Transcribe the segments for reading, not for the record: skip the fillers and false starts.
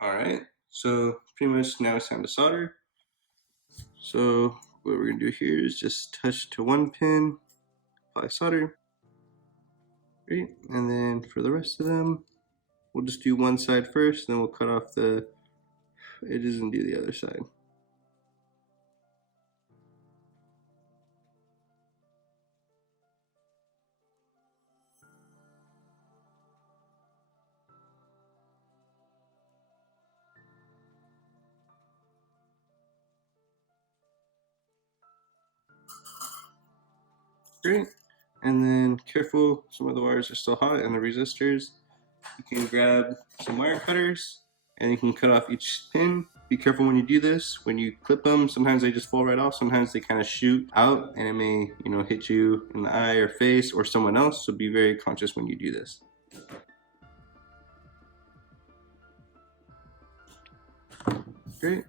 Alright, so pretty much now it's time to solder. So what we're going to do here is just touch to one pin, apply solder. Great, and then for the rest of them, we'll just do one side first, then we'll cut off the edges and do the other side. Great, and then careful, some of the wires are still hot and the resistors. You can grab some wire cutters and you can cut off each pin. Be careful when you do this. When you clip them, sometimes they just fall right off. Sometimes they kind of shoot out and it may, hit you in the eye or face or someone else. So be very conscious when you do this. Great.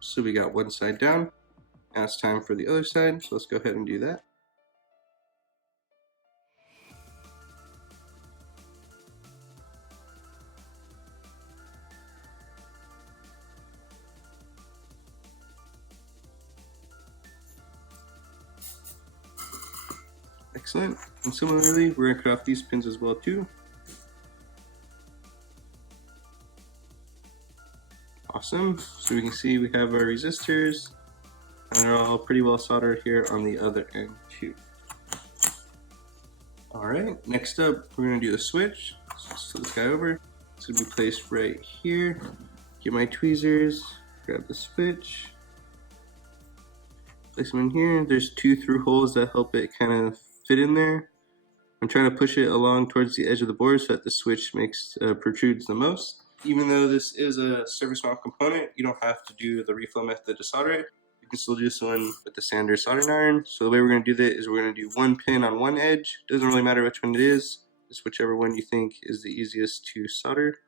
So we got one side down. Now it's time for the other side. So let's go ahead and do that. Excellent. And similarly, we're going to cut off these pins as well too. Awesome. So we can see we have our resistors and they're all pretty well soldered here on the other end too. Alright, next up we're going to do the switch. So this guy over. It's going to be placed right here. Get my tweezers, grab the switch, place them in here. There's two through holes that help it kind of fit in there. I'm trying to push it along towards the edge of the board so that the switch protrudes the most. Even though this is a surface mount component, you don't have to do the reflow method to solder it. You can still do this one with the sander soldering iron. So the way we're going to do that is we're going to do one pin on one edge. Doesn't really matter which one it is, just whichever one you think is the easiest to solder.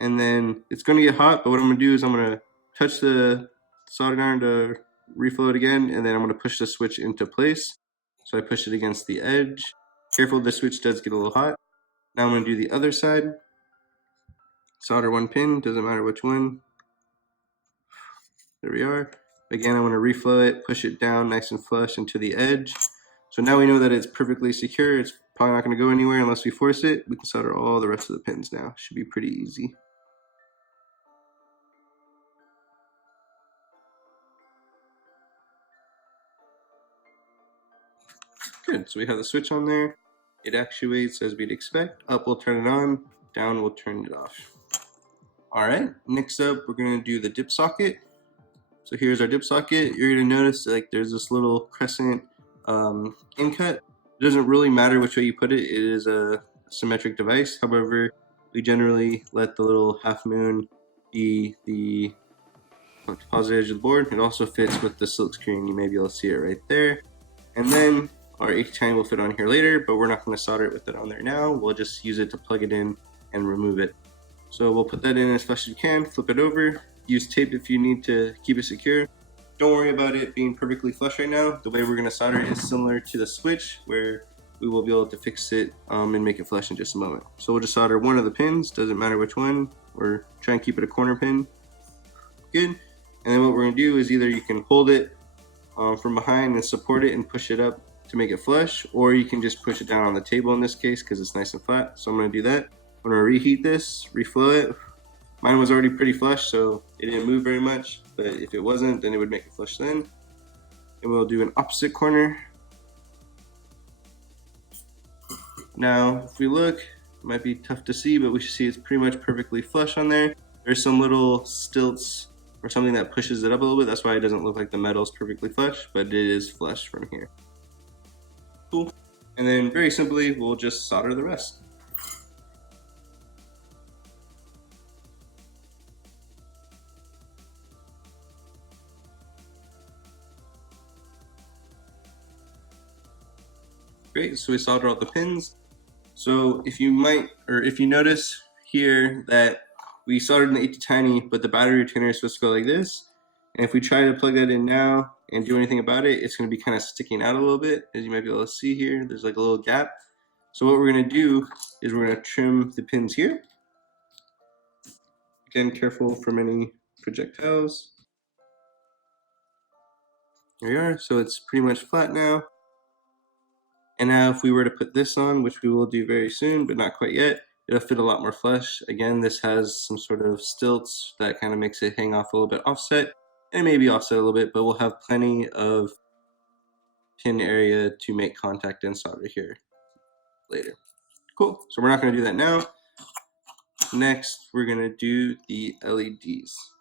And then it's going to get hot, but what I'm going to do is I'm going to touch the soldering iron to reflow it again, and then I'm going to push the switch into place. So I push it against the edge. Careful, the switch does get a little hot. Now I'm going to do the other side. Solder one pin, doesn't matter which one. There we are. Again, I'm going to reflow it, push it down nice and flush into the edge. So now we know that it's perfectly secure. It's probably not going to go anywhere unless we force it. We can solder all the rest of the pins now. Should be pretty easy. Good, so we have the switch on there. It actuates as we'd expect. Up, we'll turn it on. Down, we'll turn it off. Alright, next up we're going to do the dip socket. So here's our dip socket. You're going to notice like there's this little crescent in cut. It doesn't really matter which way you put it. It is a symmetric device. However, we generally let the little half moon be the positive edge of the board. It also fits with the silk screen. You may be able to see it right there. And then our H10 will fit on here later, but we're not going to solder it with it on there now. We'll just use it to plug it in and remove it. So we'll put that in as fast as you can, flip it over, use tape if you need to keep it secure. Don't worry about it being perfectly flush right now. The way we're going to solder it is similar to the switch, where we will be able to fix it and make it flush in just a moment. So we'll just solder one of the pins, doesn't matter which one, or try and keep it a corner pin. Good. And then what we're going to do is either you can hold it from behind and support it and push it up to make it flush, or you can just push it down on the table in this case because it's nice and flat. So I'm going to do that. I'm going to reheat this, reflow it. Mine was already pretty flush, so it didn't move very much, but if it wasn't, then it would make it flush then. And we'll do an opposite corner. Now, if we look, it might be tough to see, but we should see it's pretty much perfectly flush on there. There's some little stilts or something that pushes it up a little bit. That's why it doesn't look like the metal is perfectly flush, but it is flush from here. Cool. And then very simply, we'll just solder the rest. Great, so we soldered all the pins. So if you notice here that we soldered in the 8 tiny, but the battery retainer is supposed to go like this. And if we try to plug that in now and do anything about it, it's going to be kind of sticking out a little bit. As you might be able to see here, there's like a little gap. So what we're going to do is we're going to trim the pins here. Again, careful from any projectiles. There we are, so it's pretty much flat now. And now if we were to put this on, which we will do very soon, but not quite yet, it'll fit a lot more flush. Again, this has some sort of stilts that kind of makes it hang off a little bit offset, and maybe offset a little bit, but we'll have plenty of pin area to make contact and solder here later. Cool, so we're not gonna do that now. Next, we're gonna do the LEDs.